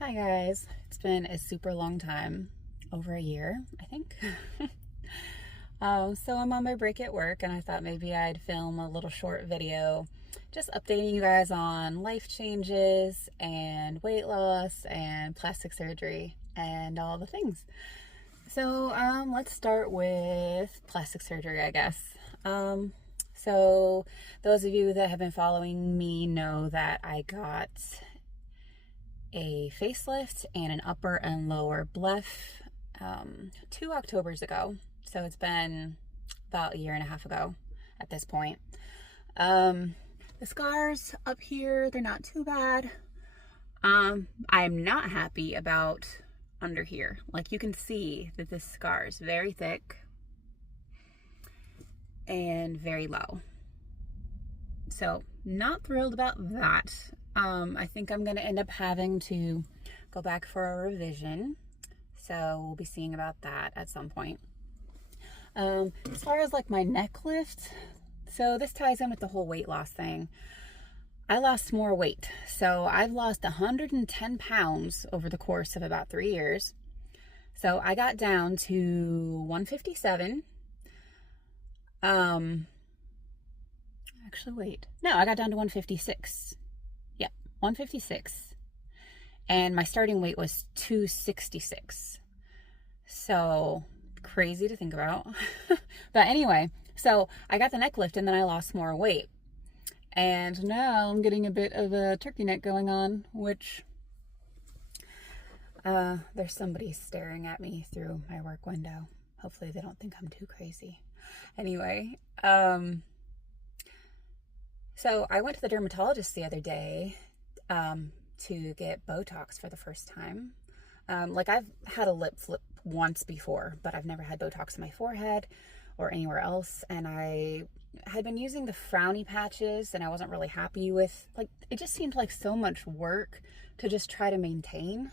Hi guys, it's been a super long time, over a year, I think. So I'm on my break at work and I thought maybe I'd film a little short video just updating you guys on life changes and weight loss and plastic surgery and all the things. So let's start with plastic surgery, I guess. So those of you that have been following me know that I got a facelift and an upper and lower bleph 2 Octobers ago. So it's been about a year and a half ago at this point. The scars up here, they're not too bad. I'm not happy about under here. Like you can see that this scar is very thick and very low. So not thrilled about that. I think I'm going to end up having to go back for a revision. So we'll be seeing about that at some point. As far as like my neck lift, so this ties in with the whole weight loss thing. I lost more weight. So I've lost 110 pounds over the course of about 3 years. So I got down to 157. Actually, wait. No, I got down to 156. Yep, 156. And my starting weight was 266. So crazy to think about. But anyway, so I got the neck lift and then I lost more weight. And now I'm getting a bit of a turkey neck going on, which there's somebody staring at me through my work window. Hopefully they don't think I'm too crazy. Anyway, so I went to the dermatologist the other day to get Botox for the first time. Like I've had a lip flip once before, but I've never had Botox in my forehead or anywhere else. And I had been using the frowny patches and I wasn't really happy with, like, it just seemed like so much work to just try to maintain.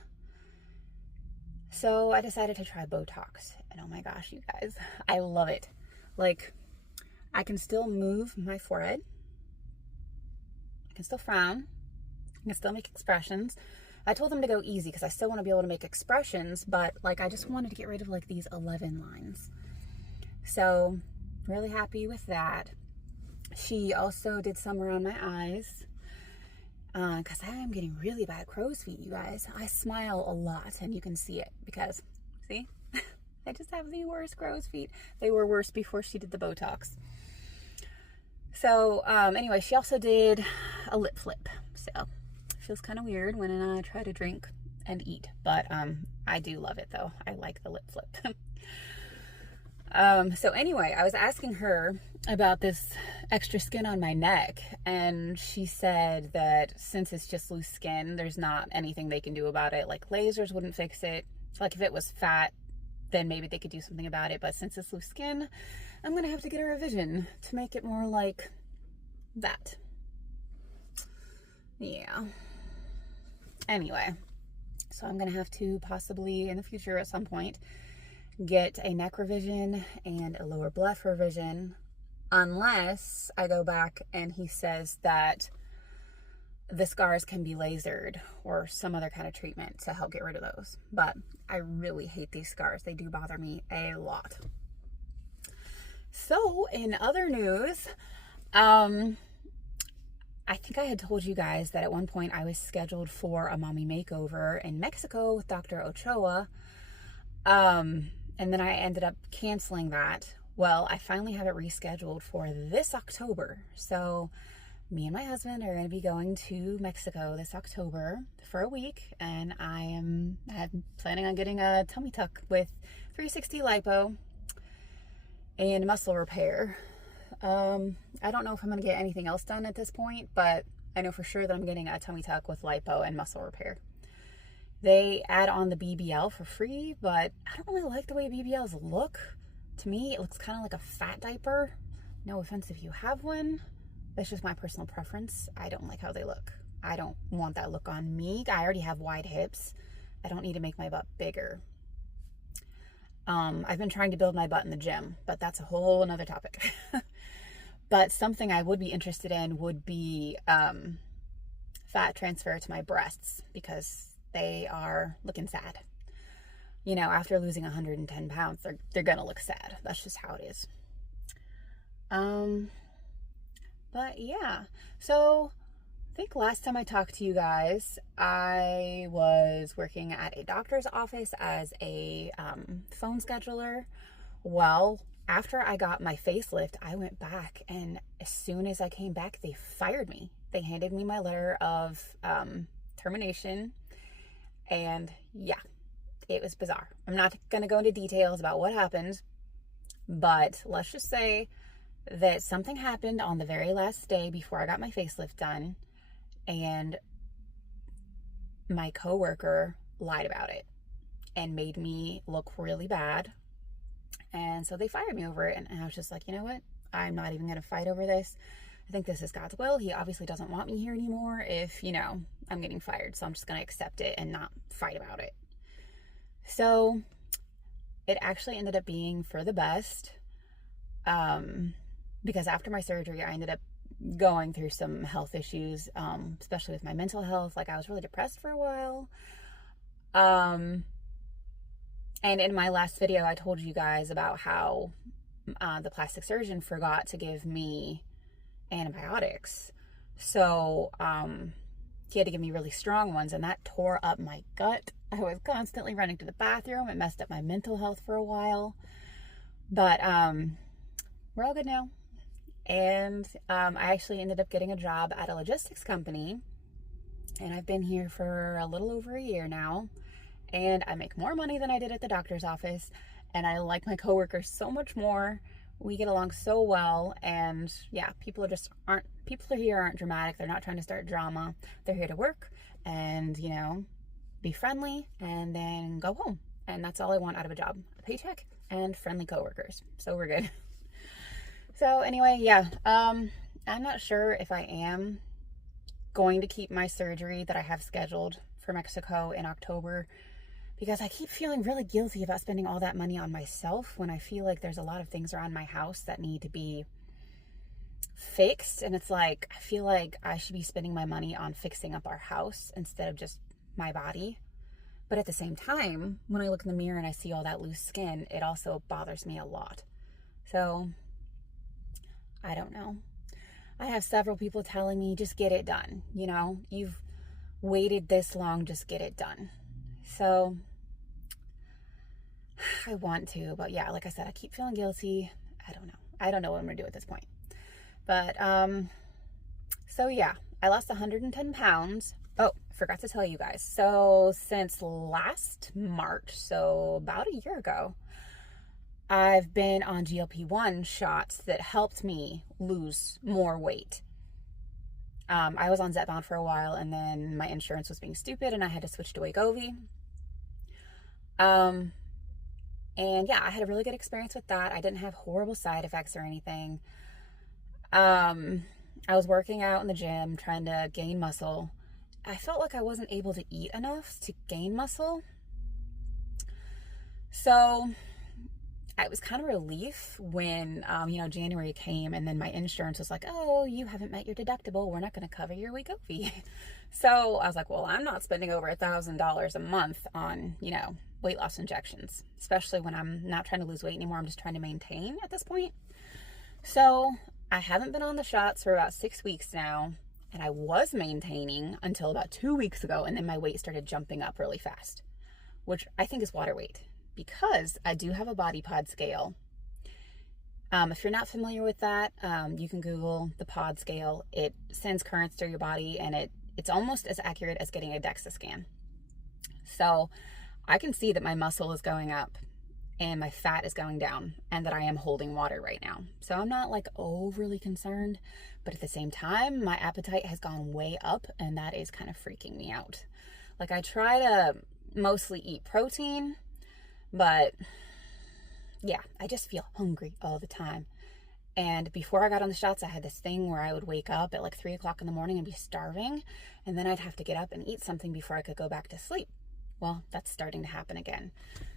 So I decided to try Botox. And oh my gosh, you guys, I love it. Like, I can still move my forehead. I can still frown. I can still make expressions. I told them to go easy because I still want to be able to make expressions, but like I just wanted to get rid of like these 11 lines. So really happy with that. She also did some around my eyes because I am getting really bad crow's feet, you guys. I smile a lot and you can see it because, see, I just have the worst crow's feet. They were worse before she did the Botox. So anyway, she also did a lip flip. So it feels kind of weird when I try to drink and eat, but I do love it though. I like the lip flip. So anyway, I was asking her about this extra skin on my neck, and she said that since it's just loose skin, there's not anything they can do about it. Like lasers wouldn't fix it. Like if it was fat, then maybe they could do something about it. But since it's loose skin, I'm going to have to get a revision to make it more like that. Yeah. Anyway, so I'm going to have to possibly in the future at some point get a neck revision and a lower bleph revision, unless I go back and he says that the scars can be lasered or some other kind of treatment to help get rid of those. But I really hate these scars. They do bother me a lot. So in other news, I think I had told you guys that at one point I was scheduled for a mommy makeover in Mexico with Dr. Ochoa. And then I ended up canceling that. Well, I finally have it rescheduled for this October. So me and my husband are going to be going to Mexico this October for a week. And I'm planning on getting a tummy tuck with 360 lipo and muscle repair. I don't know if I'm going to get anything else done at this point, but I know for sure that I'm getting a tummy tuck with lipo and muscle repair. They add on the BBL for free, but I don't really like the way BBLs look. To me, it looks kind of like a fat diaper. No offense if you have one. That's just my personal preference. I don't like how they look. I don't want that look on me. I already have wide hips. I don't need to make my butt bigger. I've been trying to build my butt in the gym, but that's a whole another topic. But something I would be interested in would be fat transfer to my breasts, because they are looking sad. You know, after losing 110 pounds, they're gonna look sad. That's just how it is. But yeah, so I think last time I talked to you guys, I was working at a doctor's office as a phone scheduler. Well, after I got my facelift, I went back, and as soon as I came back, they fired me. They handed me my letter of termination, and yeah, it was bizarre. I'm not going to go into details about what happened, but let's just say that something happened on the very last day before I got my facelift done, and my coworker lied about it and made me look really bad. And so they fired me over it, and I was just like, you know what? I'm not even going to fight over this. I think this is God's will. He obviously doesn't want me here anymore if, you know, I'm getting fired. So I'm just going to accept it and not fight about it. So it actually ended up being for the best. Because after my surgery, I ended up going through some health issues, especially with my mental health. Like, I was really depressed for a while. And in my last video, I told you guys about how the plastic surgeon forgot to give me antibiotics. So he had to give me really strong ones, and that tore up my gut. I was constantly running to the bathroom. It messed up my mental health for a while. But we're all good now. And I actually ended up getting a job at a logistics company, and I've been here for a little over a year now, and I make more money than I did at the doctor's office, and I like my coworkers so much more. We get along so well, and yeah, people here aren't dramatic. They're not trying to start drama. They're here to work and, you know, be friendly and then go home. And that's all I want out of a job: a paycheck and friendly coworkers. So we're good. So anyway, yeah, I'm not sure if I am going to keep my surgery that I have scheduled for Mexico in October, because I keep feeling really guilty about spending all that money on myself when I feel like there's a lot of things around my house that need to be fixed. And it's like, I feel like I should be spending my money on fixing up our house instead of just my body. But at the same time, when I look in the mirror and I see all that loose skin, it also bothers me a lot. So I don't know. I have several people telling me, just get it done. You know, you've waited this long, just get it done. So I want to, but yeah, like I said, I keep feeling guilty. I don't know. I don't know what I'm gonna do at this point. But so yeah, I lost 110 pounds. Oh, I forgot to tell you guys. So since last March, so about a year ago, I've been on GLP-1 shots that helped me lose more weight. I was on Zepbound for a while, and then my insurance was being stupid and I had to switch to Wegovy. And yeah, I had a really good experience with that. I didn't have horrible side effects or anything. I was working out in the gym trying to gain muscle. I felt like I wasn't able to eat enough to gain muscle. So it was kind of a relief when, January came, and then my insurance was like, oh, you haven't met your deductible. We're not going to cover your Wegovy. So I was like, well, I'm not spending over $1,000 a month on, weight loss injections, especially when I'm not trying to lose weight anymore. I'm just trying to maintain at this point. So I haven't been on the shots for about 6 weeks now, and I was maintaining until about 2 weeks ago, and then my weight started jumping up really fast, which I think is water weight, because I do have a body pod scale. If you're not familiar with that, you can Google the pod scale. It sends currents through your body, and it's almost as accurate as getting a DEXA scan. So I can see that my muscle is going up and my fat is going down, and that I am holding water right now. So I'm not like overly concerned, but at the same time, my appetite has gone way up, and that is kind of freaking me out. Like, I try to mostly eat protein, but yeah, I just feel hungry all the time. And before I got on the shots, I had this thing where I would wake up at like 3 o'clock in the morning and be starving, and then I'd have to get up and eat something before I could go back to sleep. Well, that's starting to happen again.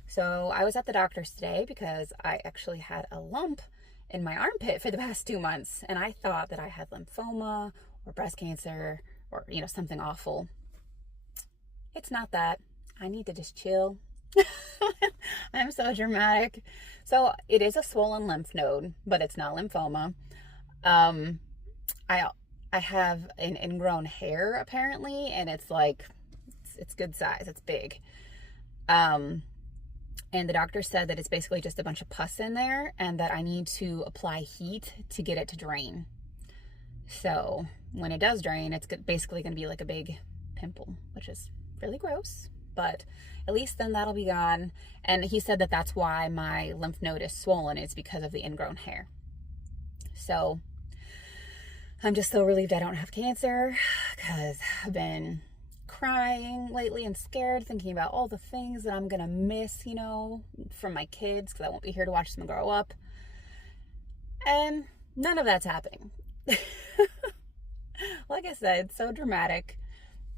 So I was at the doctor's today because I actually had a lump in my armpit for the past 2 months, and I thought that I had lymphoma or breast cancer or, something awful. it's not that. I need to just chill. I'm so dramatic. So it is a swollen lymph node, but it's not lymphoma. Um, I I have an ingrown hair apparently, and it's like it's good size. It's big. Um, and the doctor said that it's basically just a bunch of pus in there, and that I need to apply heat to get it to drain. So when it does drain, it's basically going to be like a big pimple, which is really gross. But at least then that'll be gone. And he said that that's why my lymph node is swollen, is because of the ingrown hair. So I'm just so relieved I don't have cancer, because I've been crying lately and scared, thinking about all the things that I'm gonna miss, you know, from my kids, because I won't be here to watch them grow up. And none of that's happening. Like I said, so dramatic.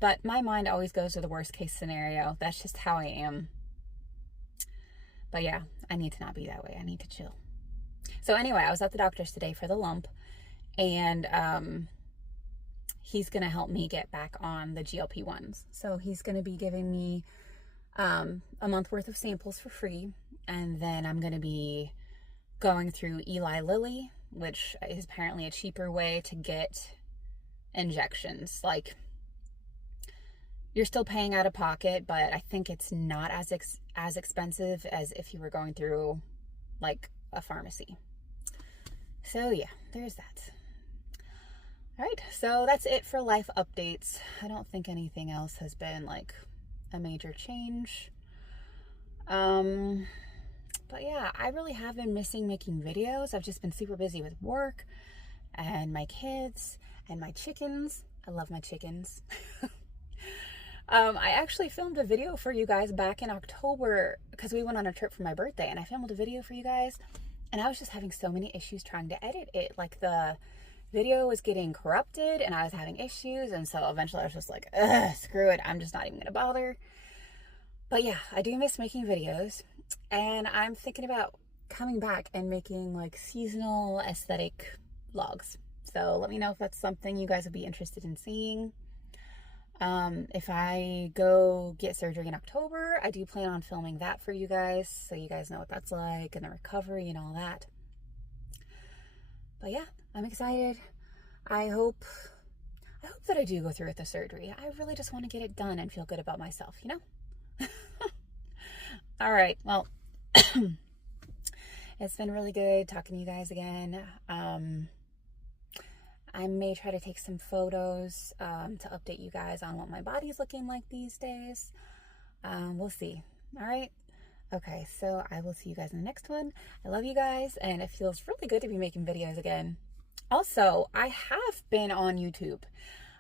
But my mind always goes to the worst case scenario. That's just how I am. But yeah, I need to not be that way. I need to chill. So anyway, I was at the doctor's today for the lump, and he's going to help me get back on the GLP-1s. So he's going to be giving me a month worth of samples for free. And then I'm going to be going through Eli Lilly, which is apparently a cheaper way to get injections. Like, you're still paying out of pocket, but I think it's not as expensive as if you were going through like a pharmacy. So yeah, there's that. All right, so that's it for life updates. I don't think anything else has been like a major change. But yeah, I really have been missing making videos. I've just been super busy with work and my kids and my chickens. I love my chickens. I actually filmed a video for you guys back in October, because we went on a trip for my birthday, and I filmed a video for you guys, and I was just having so many issues trying to edit it. Like, the video was getting corrupted and I was having issues, and so eventually I was just like, ugh, screw it, I'm just not even gonna bother. But yeah, I do miss making videos, and I'm thinking about coming back and making like seasonal aesthetic vlogs. So let me know if that's something you guys would be interested in seeing. If I go get surgery in October, I do plan on filming that for you guys, so you guys know what that's like and the recovery and all that. But yeah, I'm excited. I hope that I do go through with the surgery. I really just want to get it done and feel good about myself, you know? All right, well, it's been really good talking to you guys again. I may try to take some photos to update you guys on what my body's looking like these days. We'll see. All right? Okay, so I will see you guys in the next one. I love you guys, and it feels really good to be making videos again. Also, I have been on YouTube.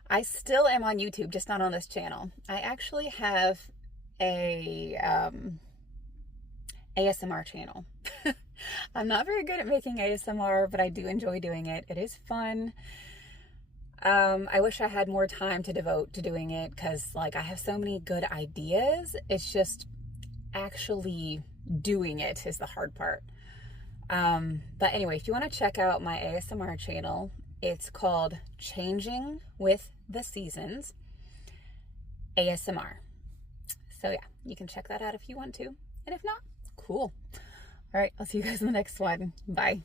I still am on YouTube, just not on this channel. I actually have a ASMR channel. I'm not very good at making ASMR, but I do enjoy doing it. It is fun. I wish I had more time to devote to doing it, because like I have so many good ideas. It's just actually doing it is the hard part. But anyway, if you want to check out my ASMR channel, it's called Changing with the Seasons ASMR. So yeah, you can check that out if you want to. And if not, cool. All right, I'll see you guys in the next one. Bye.